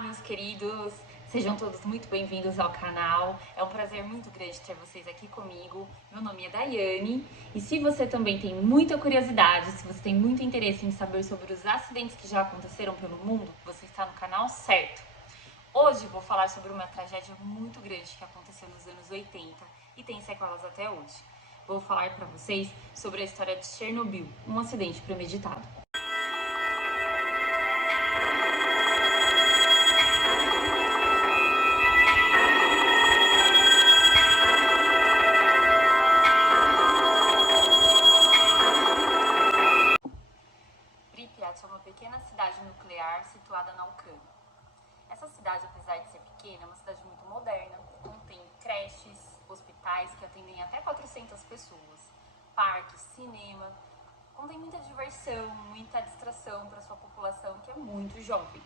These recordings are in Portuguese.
meus queridos! Sejam todos muito bem-vindos ao canal. É um prazer muito grande ter vocês aqui comigo. Meu nome é Daiane e se você também tem muita curiosidade, se você tem muito interesse em saber sobre os acidentes que já aconteceram pelo mundo, você está no canal certo. Hoje vou falar sobre uma tragédia muito grande que aconteceu nos anos 80 e tem sequelas até hoje. Vou falar para vocês sobre a história de Chernobyl, um acidente premeditado. Pripyat é uma pequena cidade nuclear situada na Ucrânia. Essa cidade, apesar de ser pequena, é uma cidade muito moderna, contém creches, hospitais que atendem até 400 pessoas, parques, cinema, contém muita diversão, muita distração para sua população que é muito jovem.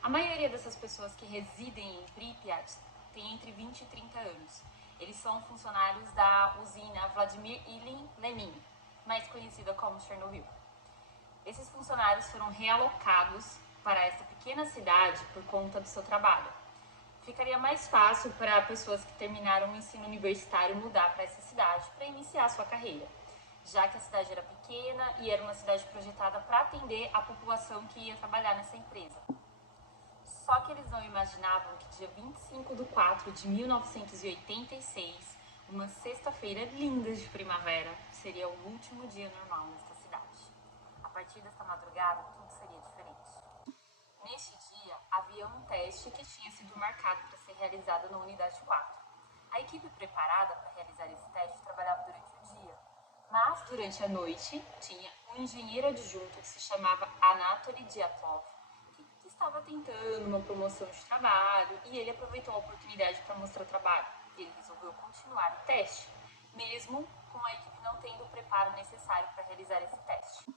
A maioria dessas pessoas que residem em Pripyat tem entre 20 e 30 anos. Eles são funcionários da usina Vladimir Ilyich Lenin, mais conhecida como Chernobyl. Esses funcionários foram realocados para essa pequena cidade por conta do seu trabalho. Ficaria mais fácil para pessoas que terminaram o ensino universitário mudar para essa cidade para iniciar sua carreira, já que a cidade era pequena e era uma cidade projetada para atender a população que ia trabalhar nessa empresa. Só que eles não imaginavam que dia 25 de 4 de 1986, uma sexta-feira linda de primavera, seria o último dia normal nesta cidade. A partir desta madrugada, tudo seria diferente. Neste dia, havia um teste que tinha sido marcado para ser realizado na unidade 4. A equipe preparada para realizar esse teste trabalhava durante o dia, mas durante a noite tinha um engenheiro adjunto que se chamava Anatoly Dyatlov, que estava tentando uma promoção de trabalho e ele aproveitou a oportunidade para mostrar trabalho. Ele resolveu continuar o teste, mesmo com a equipe não tendo o preparo necessário para realizar esse teste.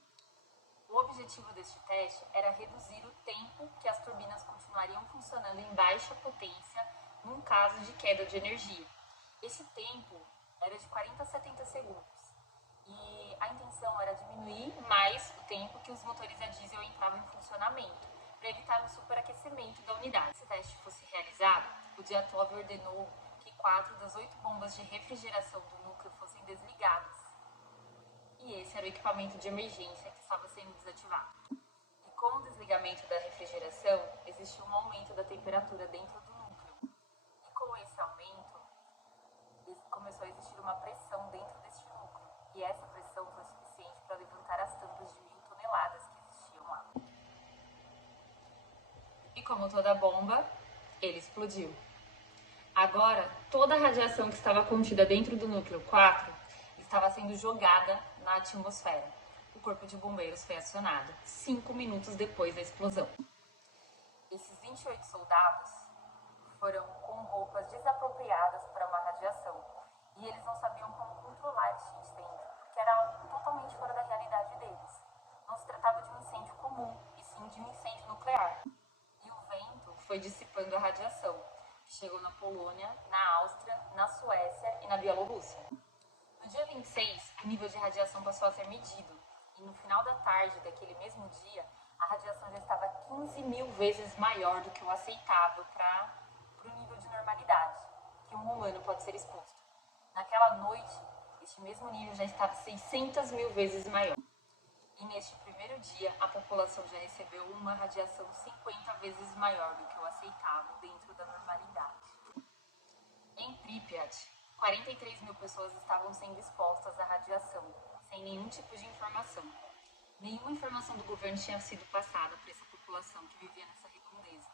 O objetivo deste teste era reduzir o tempo que as turbinas continuariam funcionando em baixa potência num caso de queda de energia. Esse tempo era de 40 a 70 segundos e a intenção era diminuir mais o tempo que os motores a diesel entravam em funcionamento para evitar um superaquecimento da unidade. Se esse teste fosse realizado, o Dyatlov ordenou que 4 das 8 bombas de refrigeração do núcleo fossem desligadas. E esse era o equipamento de emergência que estava sendo desativado. E com o desligamento da refrigeração, existiu um aumento da temperatura dentro do núcleo. E com esse aumento, começou a existir uma pressão dentro deste núcleo. E essa pressão foi suficiente para levantar as tampas de 1.000 toneladas que existiam lá. E como toda bomba, ele explodiu. Agora, toda a radiação que estava contida dentro do núcleo 4 estava sendo jogada na atmosfera. O corpo de bombeiros foi acionado 5 minutos depois da explosão. Esses 28 soldados foram com roupas desapropriadas para uma radiação e eles não sabiam como controlar este incêndio, porque era algo totalmente fora da realidade deles. Não se tratava de um incêndio comum, e sim de um incêndio nuclear. E o vento foi dissipando a radiação, que chegou na Polônia, na Áustria, na Suécia e na Bielorrússia. No dia 26, o nível de radiação passou a ser medido e no final da tarde daquele mesmo dia, a radiação já estava 15.000 vezes maior do que o aceitável para o nível de normalidade que um humano pode ser exposto. Naquela noite, este mesmo nível já estava 600.000 vezes maior. E neste primeiro dia, a população já recebeu uma radiação 50 vezes maior do que o aceitável dentro da normalidade. Em Pripyat, 43.000 pessoas estavam sendo expostas à radiação, sem nenhum tipo de informação. Nenhuma informação do governo tinha sido passada para essa população que vivia nessa redondeza.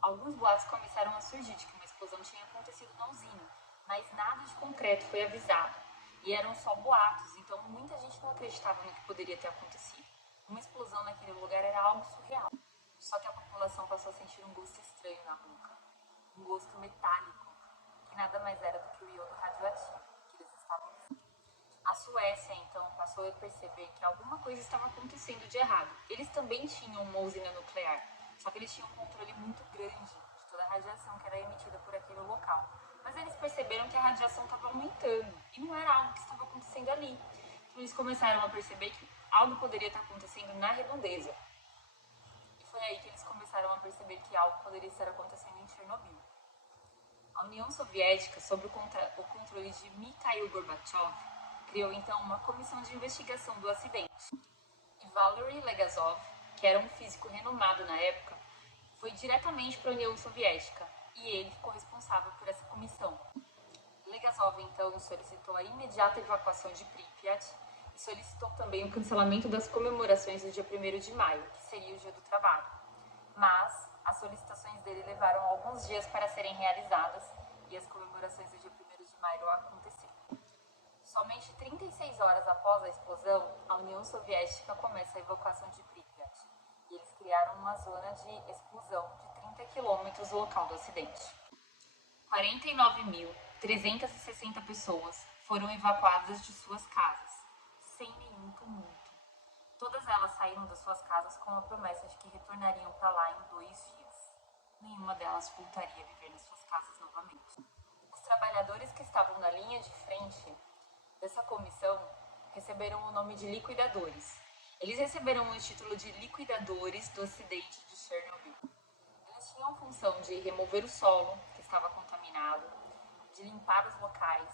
Alguns boatos começaram a surgir de que uma explosão tinha acontecido na usina, mas nada de concreto foi avisado. E eram só boatos, então muita gente não acreditava no que poderia ter acontecido. Uma explosão naquele lugar era algo surreal. Só que a população passou a sentir um gosto estranho na boca, um gosto metálico, que nada mais era do que o iodo radioativo que eles estavam usando. A Suécia, então, passou a perceber que alguma coisa estava acontecendo de errado. Eles também tinham uma usina nuclear, só que eles tinham um controle muito grande de toda a radiação que era emitida por aquele local. Mas eles perceberam que a radiação estava aumentando e não era algo que estava acontecendo ali. Então eles começaram a perceber que algo poderia estar acontecendo na redondeza. E foi aí que eles começaram a perceber perceber que algo poderia estar acontecendo em Chernobyl. A União Soviética, sob o controle de Mikhail Gorbachev, criou então uma comissão de investigação do acidente. E Valery Legasov, que era um físico renomado na época, foi diretamente para a União Soviética e ele ficou responsável por essa comissão. Legasov então solicitou a imediata evacuação de Pripyat e solicitou também o cancelamento das comemorações do dia 1º de maio, que seria o Dia do Trabalho. Mas as solicitações dele levaram alguns dias para serem realizadas e as comemorações do dia 1º de maio aconteceram. Somente 36 horas após a explosão, a União Soviética começa a evacuação de Pripyat e eles criaram uma zona de exclusão de 30 quilômetros do local do acidente. 49.360 pessoas foram evacuadas de suas casas, sem nenhum tumulto. Todas elas saíram das suas casas com a promessa de que retornariam para lá em 2 dias. Nenhuma delas voltaria a viver nas suas casas novamente. Os trabalhadores que estavam na linha de frente dessa comissão receberam o nome de liquidadores. Eles receberam o título de liquidadores do acidente de Chernobyl. Eles tinham a função de remover o solo que estava contaminado, de limpar os locais,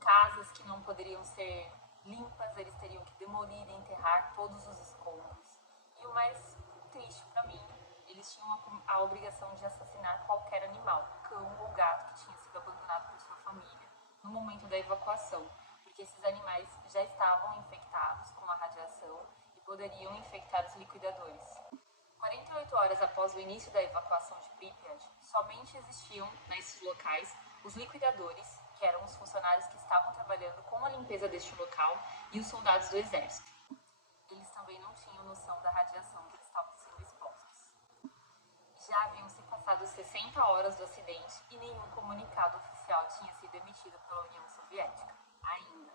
casas que não poderiam ser limpas, eles teriam que demolir e enterrar todos os escombros. E o mais triste para mim, eles tinham a obrigação de assassinar qualquer animal, cão ou gato que tinha sido abandonado por sua família no momento da evacuação, porque esses animais já estavam infectados com a radiação e poderiam infectar os liquidadores. 48 horas após o início da evacuação de Pripyat, somente existiam nesses locais os liquidadores, que eram os funcionários que estavam trabalhando com a limpeza deste local, e os soldados do exército. Eles também não tinham noção da radiação que eles estavam sendo expostos. Já haviam se passado 60 horas do acidente e nenhum comunicado oficial tinha sido emitido pela União Soviética, ainda.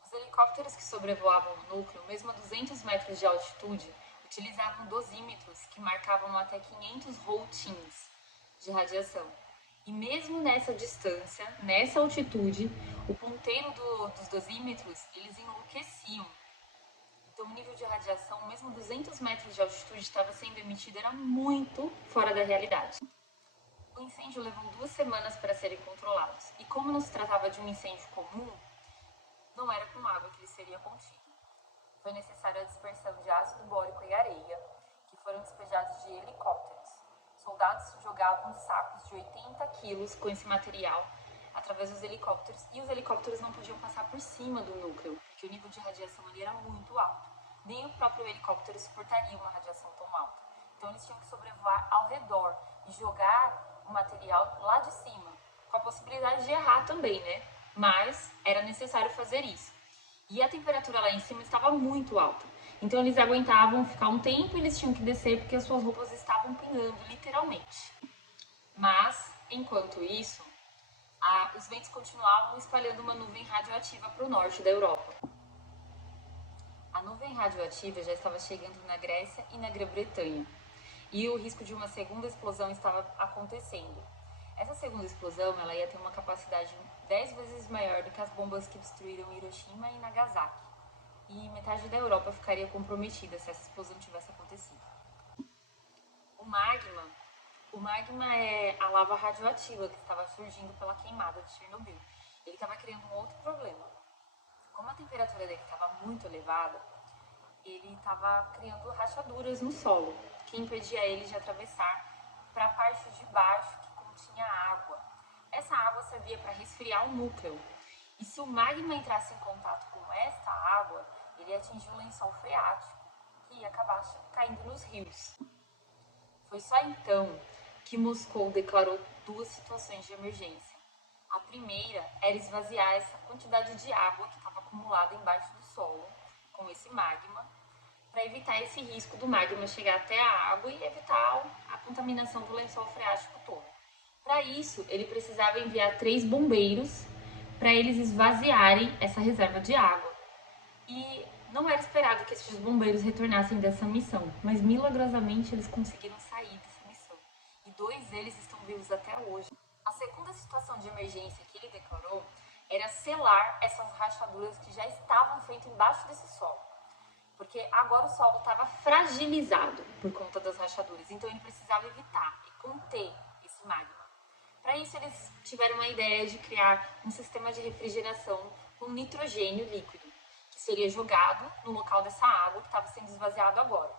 Os helicópteros que sobrevoavam o núcleo, mesmo a 200 metros de altitude, utilizavam dosímetros que marcavam até 500 voltins de radiação. E mesmo nessa distância, nessa altitude, o ponteiro dos dosímetros, eles enlouqueciam. Então o nível de radiação, mesmo 200 metros de altitude, estava sendo emitido, era muito fora da realidade. O incêndio levou 2 semanas para serem controlados. E como não se tratava de um incêndio comum, não era com água que ele seria contido. Foi necessária a dispersão de ácido bórico e areia, que foram despejados de helicópteros. Soldados jogavam sacos de 80 quilos com esse material através dos helicópteros, e os helicópteros não podiam passar por cima do núcleo, porque o nível de radiação ali era muito alto. Nem o próprio helicóptero suportaria uma radiação tão alta. Então eles tinham que sobrevoar ao redor e jogar o material lá de cima, com a possibilidade de errar também, né? Mas era necessário fazer isso. E a temperatura lá em cima estava muito alta. Então eles aguentavam ficar um tempo e eles tinham que descer porque as suas roupas estavam pingando, literalmente. Mas, enquanto isso, os ventos continuavam espalhando uma nuvem radioativa para o norte da Europa. A nuvem radioativa já estava chegando na Grécia e na Grã-Bretanha. E o risco de uma segunda explosão estava acontecendo. Essa segunda explosão ela ia ter uma capacidade 10 vezes maior do que as bombas que destruíram Hiroshima e Nagasaki. E metade da Europa ficaria comprometida se essa explosão tivesse acontecido. O magma é a lava radioativa que estava surgindo pela queimada de Chernobyl. Ele estava criando um outro problema. Como a temperatura dele estava muito elevada, ele estava criando rachaduras no solo, que impedia ele de atravessar para a parte de baixo que continha água. Essa água servia para resfriar o núcleo. E se o magma entrasse em contato com esta água, ele ia atingir o lençol freático, que ia acabar caindo nos rios. Foi só então que Moscou declarou 2 situações de emergência. A primeira era esvaziar essa quantidade de água que estava acumulada embaixo do solo, com esse magma, para evitar esse risco do magma chegar até a água e evitar a contaminação do lençol freático todo. Para isso, ele precisava enviar 3 bombeiros para eles esvaziarem essa reserva de água. E não era esperado que esses bombeiros retornassem dessa missão, mas milagrosamente eles conseguiram sair dessa missão. E 2 deles estão vivos até hoje. A segunda situação de emergência que ele declarou era selar essas rachaduras que já estavam feitas embaixo desse solo. porque agora o solo estava fragilizado por conta das rachaduras, então ele precisava evitar e conter esse magma. Para isso, eles tiveram a ideia de criar um sistema de refrigeração com nitrogênio líquido, que seria jogado no local dessa água que estava sendo esvaziado agora.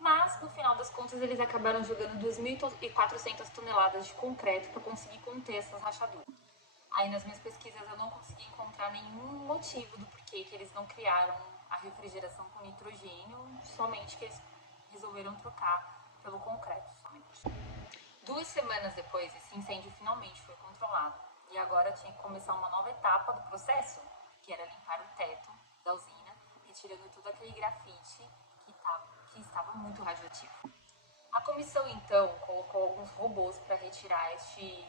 Mas, no final das contas, eles acabaram jogando 2.400 toneladas de concreto para conseguir conter essas rachaduras. Aí, nas minhas pesquisas, eu não consegui encontrar nenhum motivo do porquê que eles não criaram a refrigeração com nitrogênio, somente que eles resolveram trocar pelo concreto somente. 2 semanas depois, esse incêndio finalmente foi controlado. E agora tinha que começar uma nova etapa do processo, que era limpar o teto da usina, retirando todo aquele grafite que estava muito radioativo. A comissão, então, colocou alguns robôs para retirar esse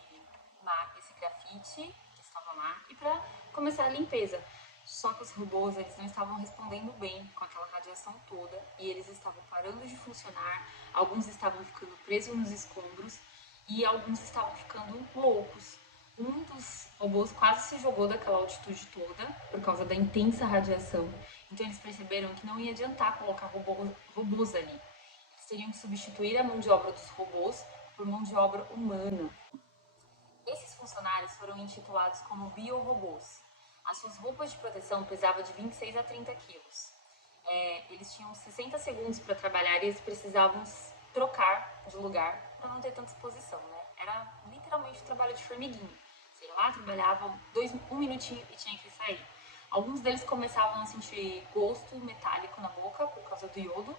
grafite que estava lá e para começar a limpeza. Só que os robôs, eles não estavam respondendo bem com aquela radiação toda e eles estavam parando de funcionar, alguns estavam ficando presos nos escombros e alguns estavam ficando loucos. Um dos robôs quase se jogou daquela altitude toda por causa da intensa radiação, então eles perceberam que não ia adiantar colocar robôs ali. Eles teriam que substituir a mão de obra dos robôs por mão de obra humana. Esses funcionários foram intitulados como biorobôs. As suas roupas de proteção pesavam de 26 a 30 quilos. Eles tinham 60 segundos para trabalhar e eles precisavam trocar de lugar para não ter tanta exposição, né? Era literalmente um trabalho de formiguinha. Sei lá, trabalhavam 1 minutinho e tinha que sair. Alguns deles começavam a sentir gosto metálico na boca por causa do iodo.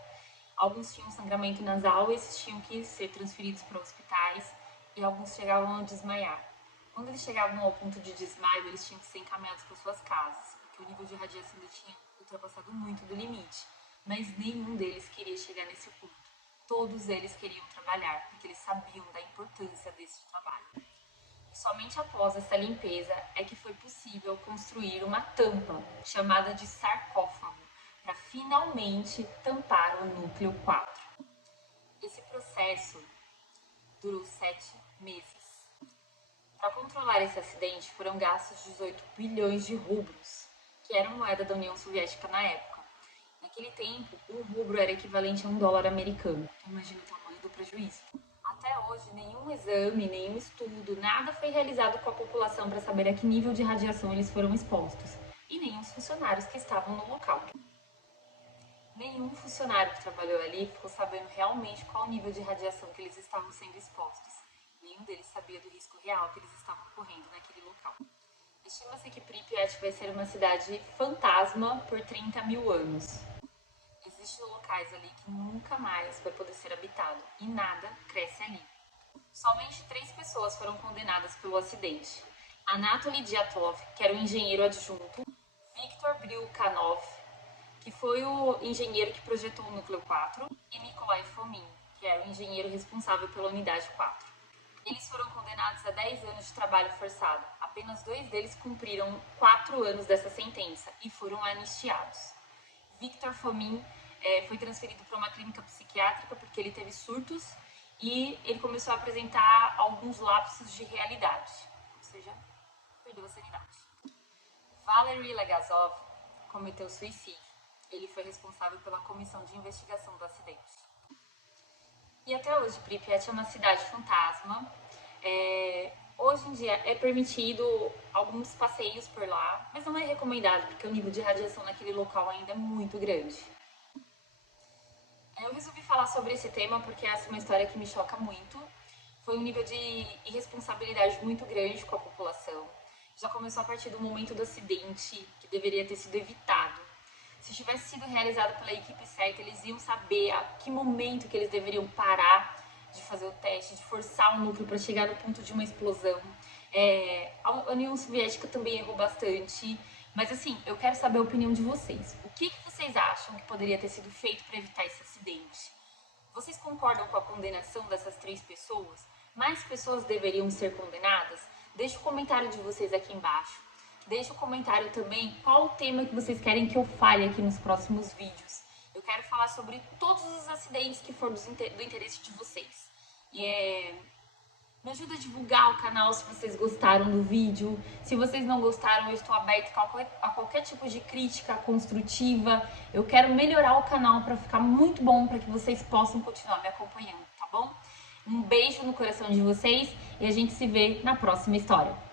Alguns tinham sangramento nasal e esses tinham que ser transferidos para hospitais e alguns chegavam a desmaiar. Quando eles chegavam ao ponto de desmaio, eles tinham que ser encaminhados para suas casas, porque o nível de radiação tinha ultrapassado muito do limite. Mas nenhum deles queria chegar nesse ponto. Todos eles queriam trabalhar, porque eles sabiam da importância desse trabalho. E somente após essa limpeza é que foi possível construir uma tampa, chamada de sarcófago, para finalmente tampar o núcleo 4. Esse processo durou 7 meses. Para controlar esse acidente, foram gastos 18 bilhões de rublos, que era a moeda da União Soviética na época. Naquele tempo, o rublo era equivalente a $1 americano. Então, imagina o tamanho do prejuízo. Até hoje, nenhum exame, nenhum estudo, nada foi realizado com a população para saber a que nível de radiação eles foram expostos. E nem os funcionários que estavam no local. Nenhum funcionário que trabalhou ali ficou sabendo realmente qual o nível de radiação que eles estavam sendo expostos. Nenhum deles sabia do risco real que eles estavam correndo naquele local. Estima-se que Pripyat vai ser uma cidade fantasma por 30 mil anos. Existem locais ali que nunca mais vai poder ser habitado e nada cresce ali. Somente 3 pessoas foram condenadas pelo acidente. Anatoly Dyatlov, que era o engenheiro adjunto, Viktor Brilkanov, que foi o engenheiro que projetou o núcleo 4, e Nikolai Fomin, que era o engenheiro responsável pela unidade 4. Eles foram condenados a 10 anos de trabalho forçado. Apenas 2 deles cumpriram 4 anos dessa sentença e foram anistiados. Viktor Fomin foi transferido para uma clínica psiquiátrica porque ele teve surtos e ele começou a apresentar alguns lapsos de realidade, ou seja, perdeu a sanidade. Valery Legazov cometeu suicídio. Ele foi responsável pela comissão de investigação do acidente. E até hoje, Pripyat é uma cidade fantasma. Hoje em dia é permitido alguns passeios por lá, mas não é recomendado porque o nível de radiação naquele local ainda é muito grande. Eu resolvi falar sobre esse tema porque essa é uma história que me choca muito. Foi um nível de irresponsabilidade muito grande com a população. Já começou a partir do momento do acidente, que deveria ter sido evitado. Se tivesse sido realizado pela equipe certa, eles iam saber a que momento que eles deveriam parar de fazer o teste, de forçar o núcleo para chegar no ponto de uma explosão. A União Soviética também errou bastante, mas assim, eu quero saber a opinião de vocês. O que vocês acham que poderia ter sido feito para evitar esse acidente? Vocês concordam com a condenação dessas 3 pessoas? Mais pessoas deveriam ser condenadas? Deixe o comentário de vocês aqui embaixo. Deixe o comentário também qual o tema que vocês querem que eu fale aqui nos próximos vídeos. Eu quero falar sobre todos os acidentes que for do interesse de vocês. Me ajuda a divulgar o canal se vocês gostaram do vídeo. Se vocês não gostaram, eu estou aberta a qualquer tipo de crítica construtiva. Eu quero melhorar o canal para ficar muito bom, para que vocês possam continuar me acompanhando, tá bom? Um beijo no coração de vocês e a gente se vê na próxima história.